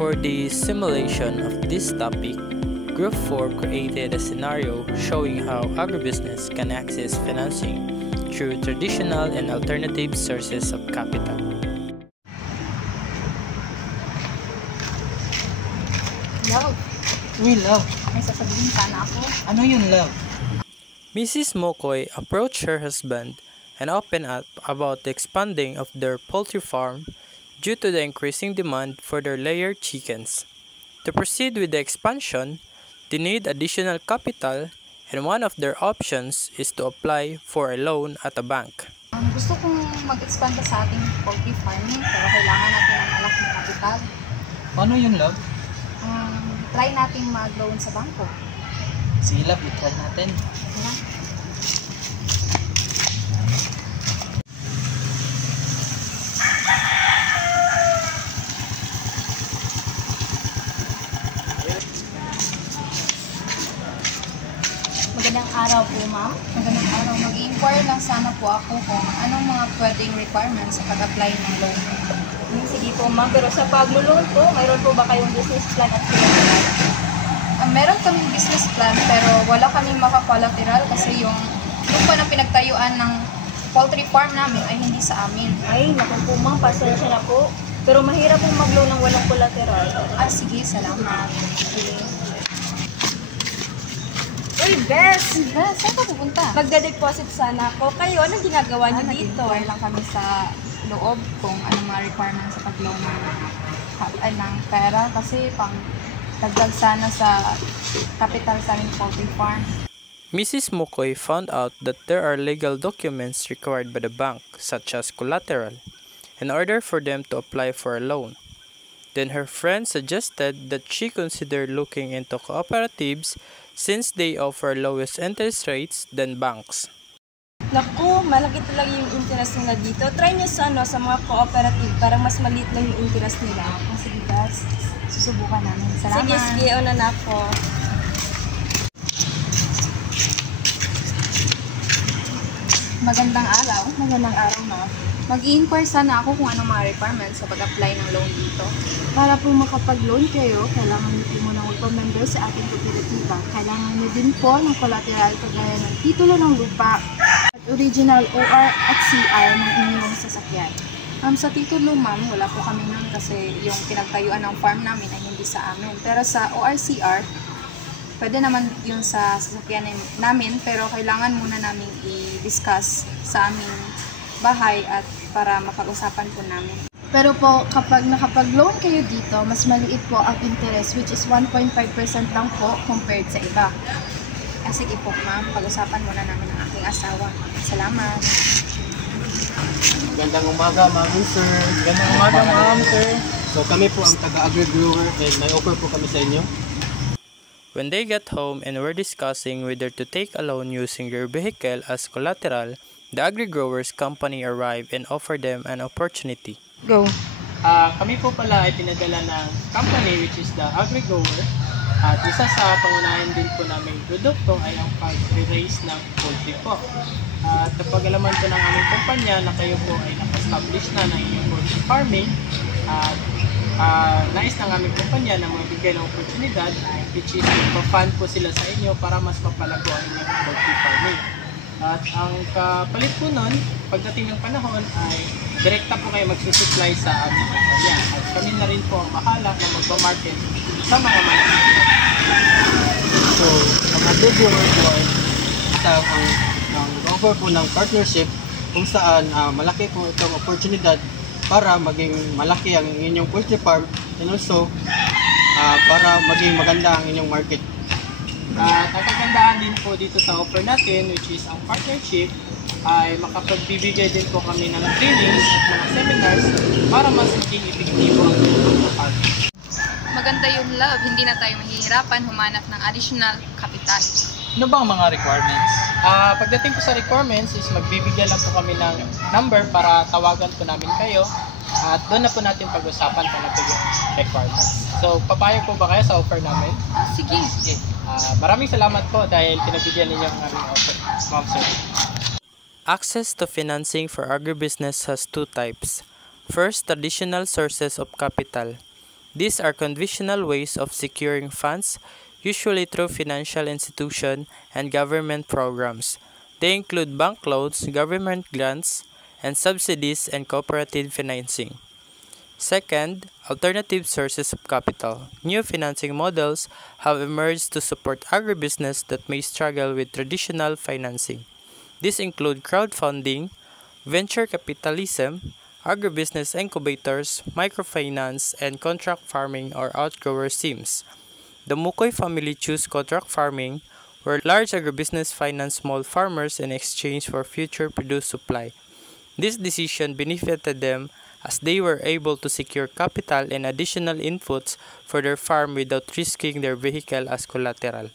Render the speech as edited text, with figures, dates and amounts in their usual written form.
For the simulation of this topic, Group 4 created a scenario showing how agribusiness can access financing through traditional and alternative sources of capital. Love. Uy, love. May sasabihin sana ako. Ano yun, love? Mrs. Mokoy approached her husband and opened up about the expanding of their poultry farm due to the increasing demand for their layered chickens. To proceed with the expansion, they need additional capital, and one of their options is to apply for a loan at a bank. Gusto kong mag-expand pa sa ating poultry farming pero kailangan natin ng malaking kapital. Paano yun, love? Try natin mag-loan sa bangko. Sige, love. I-try natin. Diba? Magandang araw po, ma'am. Magandang araw. Mag-i-inquire lang sana po ako kung anong mga pwedeng requirements sa pag-apply ng loan. Sige po, ma'am. Pero sa pag-loan po, mayroon po ba kayong business plan at collateral? Meron kaming business plan pero wala kaming maka-collateral kasi yung lupa na pinagtayuan ng poultry farm namin ay hindi sa amin. Ay, naku po, ma'am. Pasensya na po. Pero mahirap pong mag-loan ng walang collateral. Sige, salamat. Uy, Bes! Saan ka pupunta? Magde-deposit sana ako. Kayo, anong ginagawa niyo dito? Nag-inquire lang kami sa loob kung anong mga requirements sa pag-loan ng pera kasi pang dagdag sana sa capital sa aming poultry farm. Mrs. Mokoy found out that there are legal documents required by the bank, such as collateral, in order for them to apply for a loan. Then her friend suggested that she consider looking into cooperatives since they offer lowest interest rates than banks. Naku, malaki talaga yung interest nila dito. Try nyo sa mga cooperative para mas maliit lang yung interest nila. Sige, guys. Susubukan namin. Salamat. Sige, una na ako. Magandang araw. Magandang araw, ma'am. Mag-i-inquire sana ako kung anong mga requirements sa pag-apply ng loan dito. Para po makapag-loan kayo, kailangan niyo po muna magpa-member sa ating kooperatiba. Kailangan niyo din po ng collateral kagaya ng titulo ng lupa at original OR at CR ng inyong sasakyan. Sa titulo, ma'am, wala po kami nun kasi yung pinagtayuan ng farm namin ay hindi sa amin. Pero sa ORCR, pwede naman yung sa sasakyan namin pero kailangan muna namin i-discuss sa aming bahay at para mapag-usapan po namin. Pero po, kapag nakapag-loan kayo dito, mas maliit po ang interest which is 1.5% lang po compared sa iba. Sige po, ma'am. Pag-usapan muna namin ang aking asawa. Salamat. Magandang umaga, ma'am, sir. Magandang umaga, ma'am, sir. So kami po ang taga-agri-grower and may offer po kami sa inyo. When they got home and were discussing whether to take a loan using their vehicle as collateral, the agri-growers company arrived and offered them an opportunity. Go. Kami po pala ay pinadala ng company which is the agri-grower. At isa sa pangunahin din po namin produkto ay ang pag-raise ng poultry po. At napag-alaman po ng aming kumpanya na kayo po ay naka-establish na ng inyong poultry farming. At nais ng aming kumpanya na magbigay ng oportunidad which is pa-fund po sila sa inyo para mas mapalago ang inyong poultry farming. At ang kapalit po nun, pagdating ng panahon ay direkta po kayo magsusupply sa aming kumpanya. At kami na rin po ang bahala na magpa-market sa mga malaki. So, ang agri-grower po ay isang ang offer po ng partnership kung saan malaki po itong oportunidad para maging malaki ang inyong poultry farm and also para maging maganda ang inyong market. At ang kagandahan din po dito sa offer natin which is ang partnership ay makapagbibigay din po kami ng trainings at mga seminars para mas maging epektibo ang inyong farming. Maganda yung love. Hindi na tayo mahihirapan humanap ng additional capital. Ano ba ang mga requirements? Pagdating po sa requirements is magbibigay lang po kami ng number para tawagan po namin kayo at doon na po natin pag-usapan kung ano po yung requirements. So, papayag po ba kayo sa offer namin? Sige. Okay. Maraming salamat po dahil pinabigyan ninyo ang aming offer, ma'am, sir. Access to financing for agribusiness has two types. First, traditional sources of capital. These are conventional ways of securing funds, usually through financial institutions and government programs. They include bank loans, government grants, and subsidies and cooperative financing. Second, alternative sources of capital. New financing models have emerged to support agribusiness that may struggle with traditional financing. These include crowdfunding, venture capitalism, agribusiness incubators, microfinance, and contract farming or outgrower schemes. The Mukoy family chose contract farming, where large agribusiness finance small farmers in exchange for future produce supply. This decision benefited them as they were able to secure capital and additional inputs for their farm without risking their vehicle as collateral.